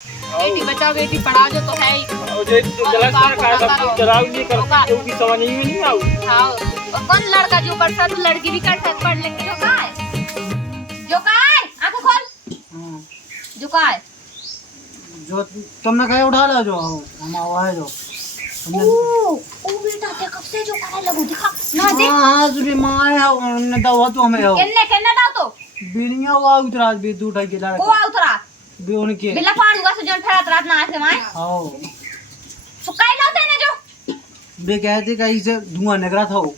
बेटी बचाओ बेटी पढ़ाओ जो तो है ही। जो गलत कर सब कुछ जरा भी कर क्योंकि समझ में नहीं आऊ। हां और कौन लड़का जो पढ़ता तो लड़की भी कर पढ़ लेंगे जो का है आंखें खोल जो का है जो तुमने कहे उठा ला जो हम आवा है जो ओ बेटा ते कब से जो करे लगो दिखा ना देख। हां सुबह मां है हमने दवा तो हमें हो केन्ने दाओ तो बिनिया हुआ उतरा भी दूध है के लड़का को उतरा भी उनके बिल्ला पाड़ूगा से जन फेरत रात ना ऐसे मां आओ सुकाई लाते ने जो बे कहते कहीं से धुआं निकला था वो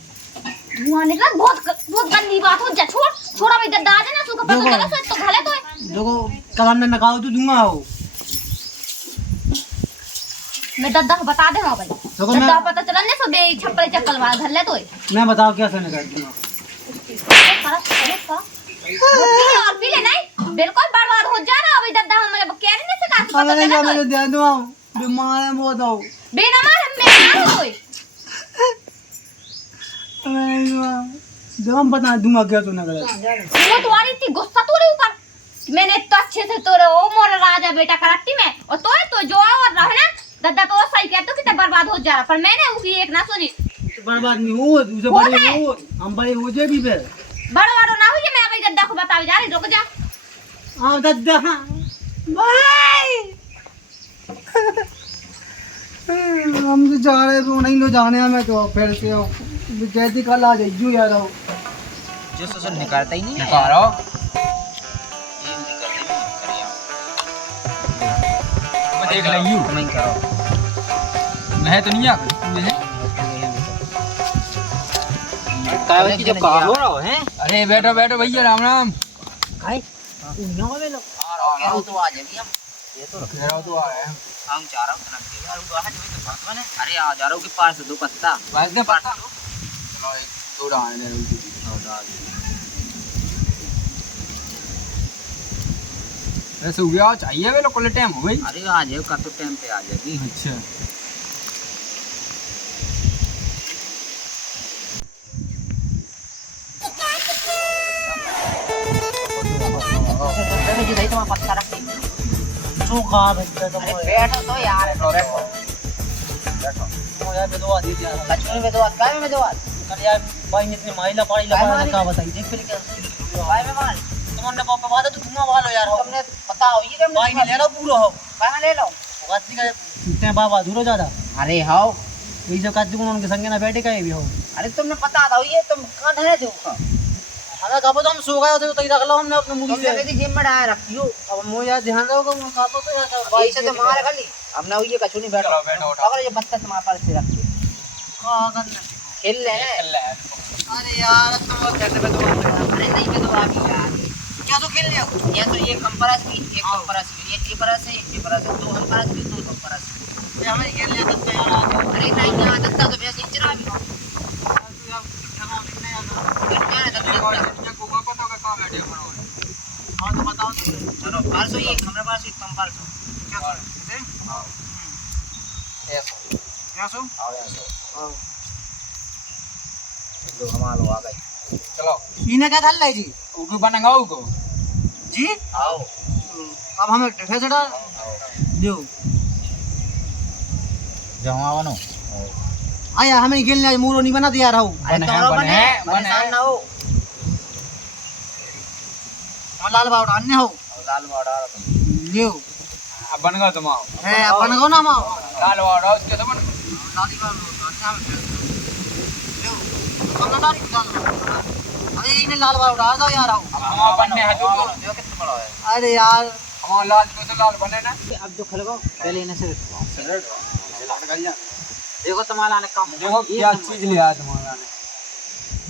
धुआं निकला बहुत गंदी बात हो जा छोड़ा भाई दद्दा आ ना सुका पता चला तो घले तो देखो कल हमने नकाओ तो धुआं हो मैं दद्दा को बता दे भाई दद्दा पता चला ने सब चप्पल मार घर ले तो मैं बताओ क्या से निकल दूंगा और पी ले नहीं बिल्कुल बर्बाद हो जा ना अभी दद्दा हम मुझे कह नहीं सका पता चला मैं दे दूं बीमार है बहुत हो बिना मार मैं ना कोई जब हम बता दूंगा क्या तूने गलत वो तुम्हारी इतनी गुस्सा तोरे ऊपर मैंने तो अच्छे से तोरे ओ मोर राजा बेटा करट्टी में और तो जो और रहे ना दद्दा तो सही कहते कि बर्बाद हो जा रहा पर मैंने उसकी एक ना सुनी बर्बाद नहीं हो उसे बड़े हो हम बड़े हो जे भी फिर बड़ो ना हो जे मैं अभी दद्दा को बता जा रही रुक जा हां दद्दा भाई हम तो जा रहे तो नहीं लो जाने हमें तो फिर से जैसी कल आ जाइयो यार आओ जो ससुर निकालता ही नहीं है निकालो ये निकालते नहीं मैं देख लईयू नहीं करो मैं तो नहीं आ गई काहे की जब कहा हो रहा है अरे बैठो बैठो भैया राम राम काहे उन्हों में लो आ तो आ जाएगी हम ये तो रख रहा तो आ रहा है हम जा रहा हूं तना के यार वो है जो तो बात बने अरे आ जा रहा हूं के पास दो पत्ता बस दे पत्ता चलो एक दो डाल ले ऐसे हो गया चाहिए वे लोग को टाइम हो गई अरे आ जाओ का तो टाइम पे आ जाएगी अच्छा जी भाई तुम पत्ता रख जो खा बच्चा तो बैठो तो यार बैठो तो यार बेदवा दे दिया लक्ष्मी में दो हाथ काय में दो हाथ कल यार भाई ने इतनी माइला पाड़ी लगा का बताई देख फिर क्या भाई में मार तुमने पापा वादा तो धुआं वालो यार हो तुमने पता हो ये भाई ने ले लो पूरा हो कहां ले लो वासी का ते बाबा दूर ज्यादा अरे हाओ ये जो काती को उनके संगे ना बैठे का भी हो अरे तुमने पता था ये तुम कहां धरे थे हमें कब तो हम सो गए थे तो रख लो हमने अपने मुंह तुमने से कभी जिम में डाल रखियो अब मुझे यार ध्यान रखो मैं खातो तो यार भाई से तो मार खाली अब ना ये कछु नहीं बैठो बैठो उठाओ अगर ये बत्ता तुम्हारे पास से रख हां करना खेल ले अरे यार तुम खेलने पे तो अरे नहीं मैं तो आ गई यार क्या तो खेल लिया ये तो ये कंपास भी एक कंपास भी एक कंपास है एक कंपास है दो कंपास भी दो कंपास ये हमें खेल लिया तो यार आ गया अरे नहीं यार दत्ता तो वैसे ही चला भी हां तो बताओ चलो 500 ये हमारे पास एक कम 500 क्या ऐसा क्या सो आओ ऐसा हां तो हमारा आ गई चलो इने क्या डाल लाई जी उनको बनाएगा उनको जी आओ अब हमें कैसे डाल दो जमा बनो आया हमें खेलने आज मूरो नहीं बना तैयार हो अरे तो बने परेशान ना हो हम लाल बावड़ा अन्य हो लाल वाड़ा लियो अब बन गया तुम आओ है अपन को ना माओ लाल वाड़ा उसके तो बन लाली बावड़ा अन्य हम लियो कौन डाली डाल अरे इन्हें लाल बावड़ा आ जाओ यार आओ हम बनने हैं तो जो कितना बड़ा है अरे यार हम लाल को तो लाल बने ना अब जो खलगो पहले इन्हें से देखो तुम्हारा ने कम देखो क्या चीज लिया तुम्हारा ने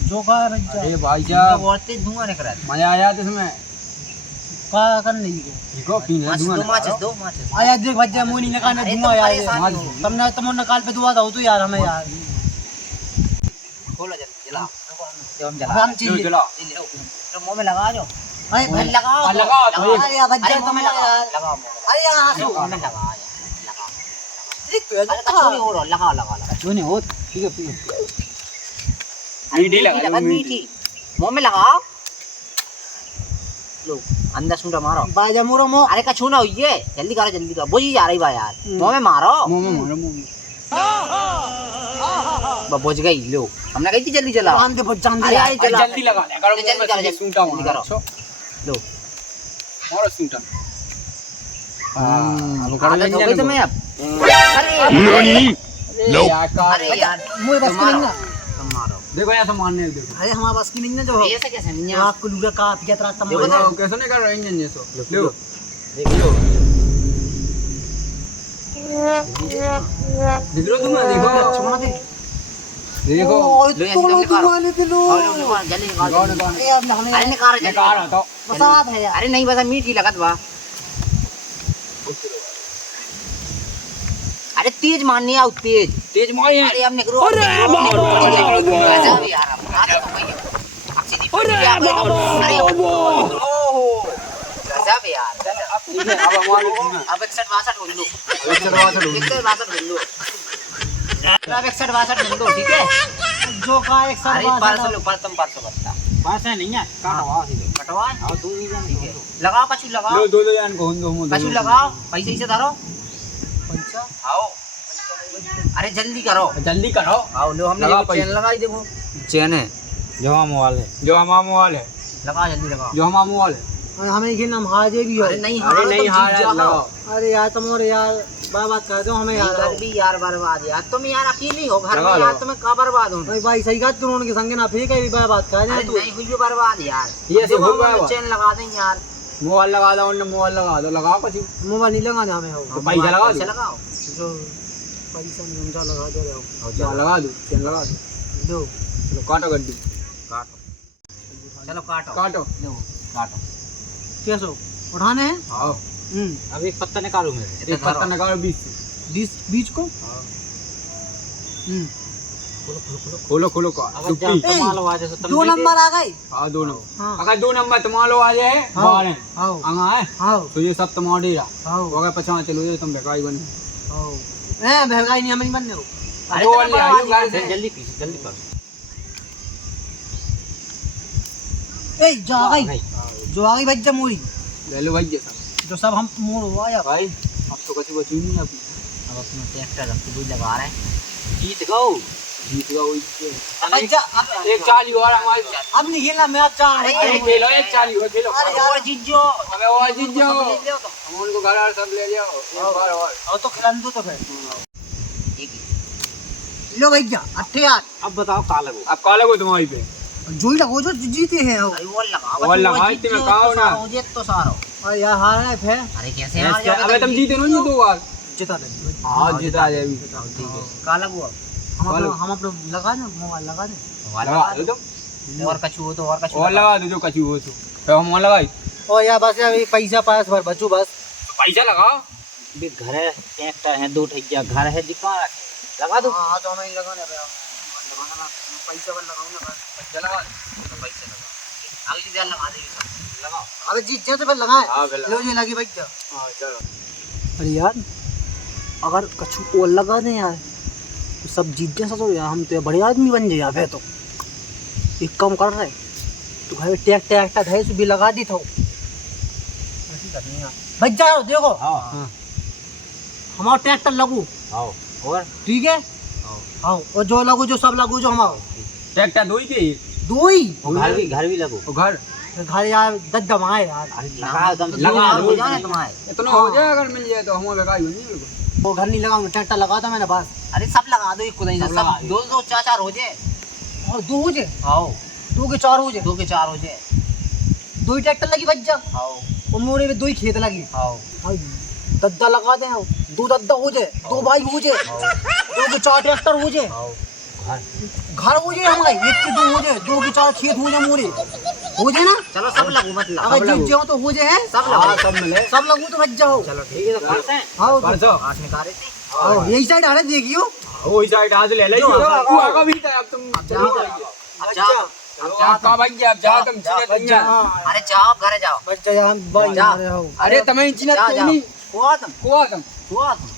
जो का बच्चा अरे भाई साहब बहुत तेज धुआं निकल रहा है मजा आया इसमें का करने की देखो पीने दो माचिस आया देख बच्चा मोनी ने खाने अरे धुआं यार परेशान मार हो। तुमने तुमने काल पे दुआ दो तो यार हमें यार खोलो जल्दी जला जो हम अब जला हम चीज चलो तो मुंह में लगा दो अरे भाई लगाओ लगाओ तो अरे यार बच्चा अरे मुंह में तुम लगाओ यार लगाओ अरे यार मुंह हंसो में लगा ठीक तो अरे कछु नहीं हो रहा लगा लगा लगा क्यों नहीं हो ठीक है ठीक है मीठी लगा मीठी मुंह में लगाओ लो अंदर सूंटा मारो बाजा मुरो मो अरे कछु ना हुई जल्दी करो बुझी जा रही बा यार मुंह में मारो बुझ गई लो हमने कही थी जल्दी चला जान दे जान दे अरे चला जल्दी लगा ले करो जल्दी करो जल्दी सूंटा जल्दी मारो करो लो मारो सूंटा अब करो आदत हो गई तुम्हें अब नो अरे यार मुझे बस की नहीं ना तुम मारो देखो ऐसा मारने देखो अरे हमारे बस की नहीं ना जो ऐसे कैसे नहीं जो आपको लूगा का पिया तरा तम देखो देखो कैसे नहीं कर रहे इंजन जैसो लो देख लो देख लो तुम देखो सुना दे देखो लो ऐसे निकालो वाले पे लो जल्दी निकालो अरे अब नहाने अरे निकालो जल्दी निकाल रहा था बसात है यार अरे नहीं बस मीठी लगत बा अरे तेज मारनी है तेज तेज मारिए अरे हमने करो अरे गजब यार आदत हो गई अब सीधी अरे गजब यार अब हमारे अब 61 बोल लो 61 बोल लो अब 61 बोल लो ठीक है जो का एक अरे साथ पार्सल ऊपर तुम पार्सल बता पास है नहीं है काटवा सीधे कटवा आओ दो जन ठीक है लगाओ कछु लगाओ लो दो जन को दो कछु लगाओ पैसे इसे धरो पैसा आओ अरे जल्दी करो जल्दी करो आओ लो हमने लगा चैन लगाई देखो चैन है जो हमारा मोबाइल है जो हमारा मोबाइल है लगाओ जल्दी लगाओ जो हमारा मोबाइल है और हमें खेलना हम हाजे भी हो अरे नहीं अरे नहीं हार लगाओ अरे यार तुम और यार बात कर दो हमें यार घर भी यार बर्बाद यार तुम यार अकेली हो घर में लगा यार लो। तुम्हें का बर्बाद हो भाई भाई सही बात तुम उनके संग ना फिर कहीं बात कर अरे रहे तू नहीं हुई बर्बाद यार ये ऐसे देखो, हो गया हम हुआ। चैन लगा दें यार मोबाइल लगा दो उन्हें मोबाइल लगा दो लगाओ कुछ मोबाइल नहीं लगाना हमें हो तो पैसा लगा पैसा दो लगाओ जो पैसा नहीं हम लगा दे रहे हो हाँ, लगा दो चैन लगा दो लो चलो काटो गड्डी काटो चलो काटो काटो लो काटो कैसो उठाने हैं आओ हम्म अब एक पत्ता निकालो मेरे एक पत्ता निकालो 20 से बीच को हाँ। खोलो खोलो का चुप्पी दो नंबर आ गए हाँ दो नंबर हाँ अगर 2 नंबर तुम्हारा आ जाए हाँ। बाहर है आओ अंगा है आओ तो ये सब तुम्हारा डेरा आओ अगर पछान चलो ये तुम बेकारी बनी आओ ए भगाई नहीं हमें नहीं बनने हो अरे दो तो वाले आयु बर्बाद गाड़ी से जल्दी कर ए जो आ गई जो आ गई भाई जमूरी ले लो भाई जैसा जो सब हम मोड़ हुआ यार भाई अब तो कुछ बची नहीं है अपनी अब अपना ट्रैक्टर रख के लगा रहे हैं जीत गो जीत गया वही अब जा अब एक 40 और हमारी अब नहीं खेलना मैं अब जा रहा अरे हूं खेलो एक 40 और खेलो अरे यार और जीत जो अबे और जीत जाओ ले लो तो हम उनको घर और सब ले जाओ एक बार और और तो खिलाने दो तो फिर ठीक है लो भैया 8 यार अब बताओ का लगो अब का लगो तुम्हारी पे जो ही लगो जो जीते हैं अरे वो लगा वो लगा, इतने में कहो ना। मुझे तो सारो और यार हार है फिर अरे कैसे हार अबे जाओगे तुम जीते ना दो बार जिता ले हाँ जीता जाए अभी ठीक है काला बुआ हम अपने लगा दे मोबाइल लगा दे लगा दो तुम और कछु हो तो और कछु और लगा दो जो कची हो तो हम और लगाई और यार बस यार पैसा पास भर बचू बस पैसा लगाओ घर है ट्रैक्टर है 2 ठैया घर है दिखा रखे लगा दो हां तो हमें लगाने पे पैसा भर लगाऊं ना बस पैसा लगा पैसे लगा अगली बार लगा देंगे सब लगाओ अबे जीत जाते फिर लगाए हाँ फिर लो जी लगी भैया हाँ चलो अरे यार अगर कछु और लगा दे यार तो सब जीत जाए तो यार हम तो यार बड़े आदमी बन जाए यहाँ पे तो एक काम कर रहे तो घर में ट्रैक्टर है भी लगा दी था भाई जाओ देखो हाँ हमारा ट्रैक्टर लगू आओ और ठीक है हाँ और जो लगू जो सब लगू जो हमारा ट्रैक्टर दो ही के दो ही घर भी लगो वो घर घर यार दस दमाए यार लगा दम लगा हो जाए तुम्हारे इतना हो जाए अगर मिल जाए तो हमें बेकार बनी बिल्कुल वो घर नहीं लगाऊंगा ट्रैक्टर लगा था मैंने बस अरे सब लगा दो एक खुदा सब सब लगा दो। दो 4 हो जाए और दो हो जाए आओ 2 के 4 हो जाए 2 के 4 हो जाए 2 ही ट्रैक्टर लगी बच जा आओ और मोरे में 2 ही खेत लगी आओ भाई दद्दा लगा दे आओ 2 दद्दा हो जाए 2 भाई हो जाए 2 के 4 ट्रैक्टर हो जाए आओ घर हो जाए हमारे 1 के 2 हो जाए 2 के 4 खेत हो जाए मोरे हो जाए ना चलो सब लगो मतलब अगर जीत जाओ तो हो जाए सब हाँ लगो सब मिले सब लगू तो बच जाओ चलो ठीक है तो करते हैं हाँ तो परसों 8 निकाले थे आओ, यही साइड आ रहा देखियो वो इस साइड आज ले ले तू आगा भी था अब तुम जाओ अब जाओ अब जाओ का भाई अब जाओ तुम जा, चले बच जा, दुनिया हाँ, अरे जाओ घर जाओ बच जा हम भाई जा। आ रहे हो अरे तुम्हें चिन्ह जा, तो जाओ। नहीं हुआ तुम हुआ तुम हुआ तुम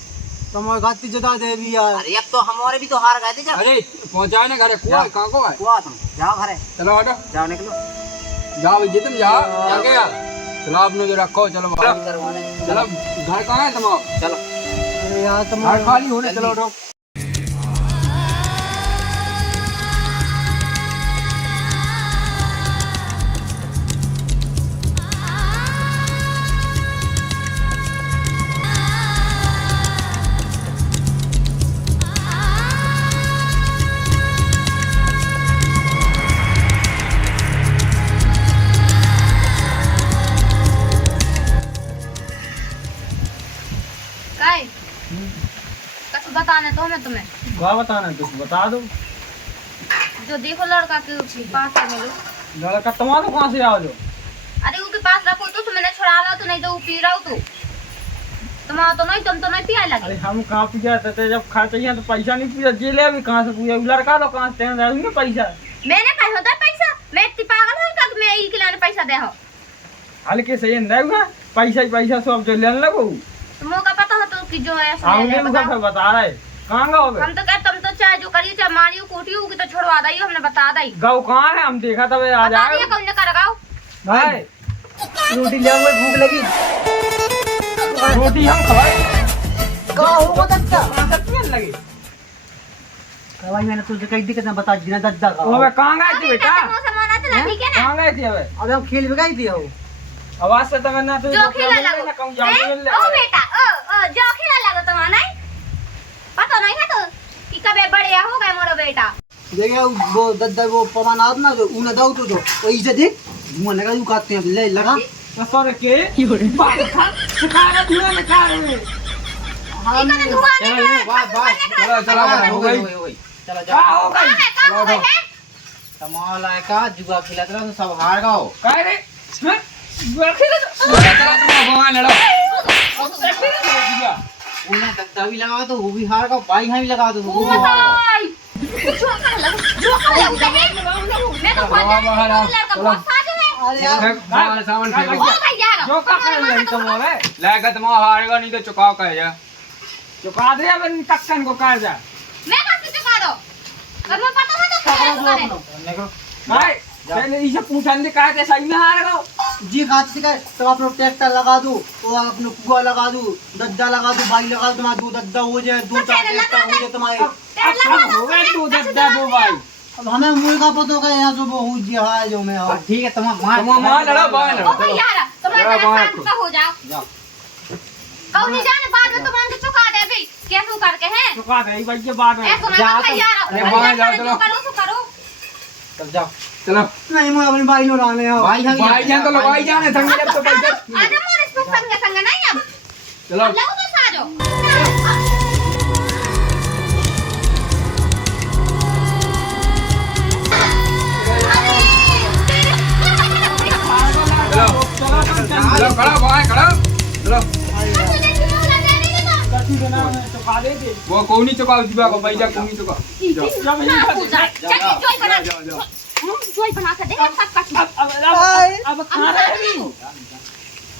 तुम्हारे गाती जदा दे भी यार अरे अब तो हमारे भी तो हार गए थे जब अरे पहुंचाए ना घर कुआ कहां को है हुआ तुम जाओ घरे चलो हटो जाओ निकलो जाओ जी तुम जाओ जाके यार चलो आपने जो रखो चलो चलो घर कहाँ है तुम चलो अरे यार तुम घर खाली होने चलो उठो काय कुछ बताने तो मैं तुम्हें क्या बताना है कुछ बता दो। जो देखो लड़का के पास में लो। लड़का तुम्हारा कहाँ से आओ जो? अरे उसके पास रखो तो मैंने छुड़ा ला तो नहीं तो वो पी रहा हो तो तुम्हारा तो नहीं तुम तो नहीं पिया लगे। अरे हम कहाँ पिया थे जब खाते हैं तो पैसा नहीं पिया जेले अभी कहाँ से पिया लड़का लो कहाँ से रहेंगे पैसा। मैंने कहा होता पैसा मैं इतनी पागल हूँ कि मैं ई खिलाने पैसा दे हो। हल्के से नहीं हुआ पैसा ही पैसा सब जो लेने लगो तुमको का पता हो तो कि जो है हमने मुझे बता रहे कहाँ गाँव में हम तो कहते तुम तो चाहे जो करिए चाहे मारियो कूटियो की तो छोड़वा दी हमने बता दी गाँव कहाँ है हम देखा था आ जाए कौन कर गाओ भाई रोटी ले आओ भूख लगी रोटी हम खवाए कहाँ होगा दद्दा लगी भाई मैंने तुझे कई दिक्कत ना बता दी ना दद्दा का अबे कहाँ गए थे बेटा ठीक है ना कहाँ गए थे अबे अबे हम खेल में गई थी हो आवाज से तब ना तो जो खेला लगो ओ बेटा ओ जो खेला लगो तुम नहीं पता नहीं है तो कि कबे बड़े हो गए मोरो बेटा देखिए वो दद्दा वो पवन आद ना जो उन्हें दो तो जो वही से देख धुआं लगा यू काटते हैं ले लगा सर के बात खा खा धुआं निकाल रहे इतने धुआं निकला चलो चलो हो गई चलो क्या हो गई काम हो गई है तमाला का जुआ खिला तो सब हार गओ काय रे खेल चलो तुम भगवान लड़ो उन्हें दद्दा भी लगा तो वो भी हार गओ भाई यहाँ भी लगा दो वो ओ भी हार गओ भाई जो कर लगा मैं तो खोज लड़का बहुत साजो है अरे यार बाहर सामान फेंको ओ भाई यार जो का कर ले तुम रे लागत तुम हारेगा नहीं तो चुकाओ कह जा चुका दे अब टक्कन को काट जा मैं कैसे चुका दो और मैं पता है तो क्या करे भाई पहले इसे पूछने का है सही में हार गो जी खाते सिखाए तो अपना ट्रैक्टर लगा दो और अपना कुआ लगा दो दद्दा लगा दो बाई लगा दो तुम्हारा दो दद्दा हो जाए दो चार ट्रैक्टर हो जाए तुम्हारे अब हो गए तू दद्दा दो भाई अब हमें मुर्गा पता होगा यहाँ जो वो जी हाँ जो मैं हाँ ठीक है तुम मार तुम लड़ो बाहर ओ लड़ो भाई यार तुम्हारे शांत हो जाओ जाओ कौन नहीं जाने बाद में तुम चुका दे भाई कैसे करके हैं चुका दे भाई ये बात है ऐसा ना भाई यार अरे बाहर जाओ चलो करो तो करो तब जाओ चलो नहीं मैं अपने भाई नो लाने आओ भाई यहाँ भाई जान तो लगाई जाने संग जब तो पैसा आजा मोर इसको संग संग नहीं अब चलो लगो तो साजो चलो चलो खड़ा बाहर खड़ा चलो कथी देना है चुका देंगे वो कौन नहीं चुकाओ जीवा को पैसा कौन नहीं चुका जोई बना के दे सब कछ अब कहाँ रहे भी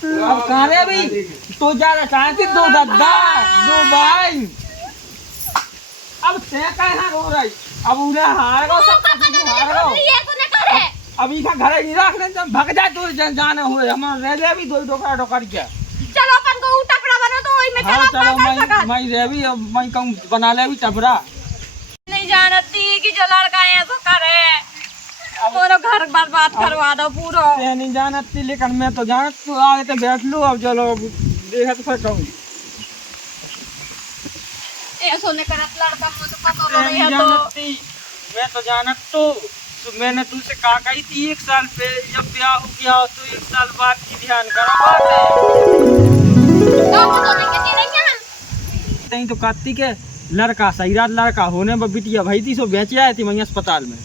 अब कहाँ रहे भी तो ज्यादा चाहती दो दद्दा दो भाई अब ते कहाँ रो रही अब उन्हें हार गो सब हार गो ये तूने करे अभी का घर ही रखने जब भग जाए तो जाने हुए हम रेले भी दो डोकर डोकर क्या चलो अपन को टपड़ा बनो तो वही में हाँ चलो चलो मैं रेवी अब मैं कहूँ बना ले भी टपरा नहीं जानती कि जो लड़का ऐसा करे पूरा घर बर्बाद करवा दो पूरा ये नहीं जानती लेकिन मैं तो जानत तू आगे तो बैठ लू अब चलो देखा तो सकूँ ऐसा नहीं करत लड़का को तो पता मैं नहीं नहीं है तो जानती मैं तो जानत तो मैंने तुझसे कहा कही थी 1 साल पे जब ब्याह हो गया तो 1 साल बाद की ध्यान करो बात तो नहीं कहती नहीं है है तो कार्तिक है लड़का सही रात लड़का होने पर बिटिया भाई थी सो बेचे आए थी वही अस्पताल में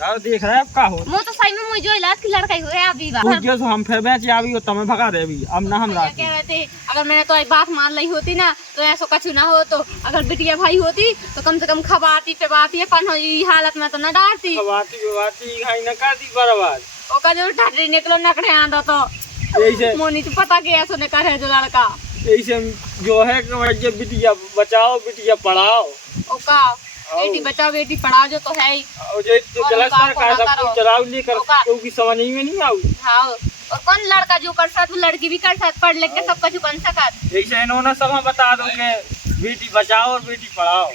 यार देख रहे अब का हो वो तो सही में मुझे इलाज की लड़का ही हुआ है अभी बात पूछियो तो हम फिर बेचे आवी हो तमें भगा दे भी अब ना हम रात कह रहे थे अगर मैंने तो एक बात मान ली होती ना तो ऐसा कुछ ना हो तो अगर बिटिया भाई होती तो कम से कम खबाती पे अपन ये हालत में तो न डालती बाती घाई न करती बर्बाद ओका जो ढाटरी निकलो नकड़े आंदा तो ऐसे मोनी तो पता के ऐसा ने करे जो लड़का ऐसे जो है कि ये बिटिया बचाओ बिटिया पढ़ाओ ओका बेटी बचाओ बेटी पढ़ाओ जो तो है ही और जो और गलत काम सरकार को ना सब करो। चलाव लेकर ओका। क्योंकि समझ में नहीं आऊ हाँ और कौन लड़का जो कर सकत लड़की भी कर सकत पढ़ लिख के सब कुछ बन सकत। ऐसे इन्होंने सब बता दो कि बेटी बचाओ और बेटी पढ़ाओ।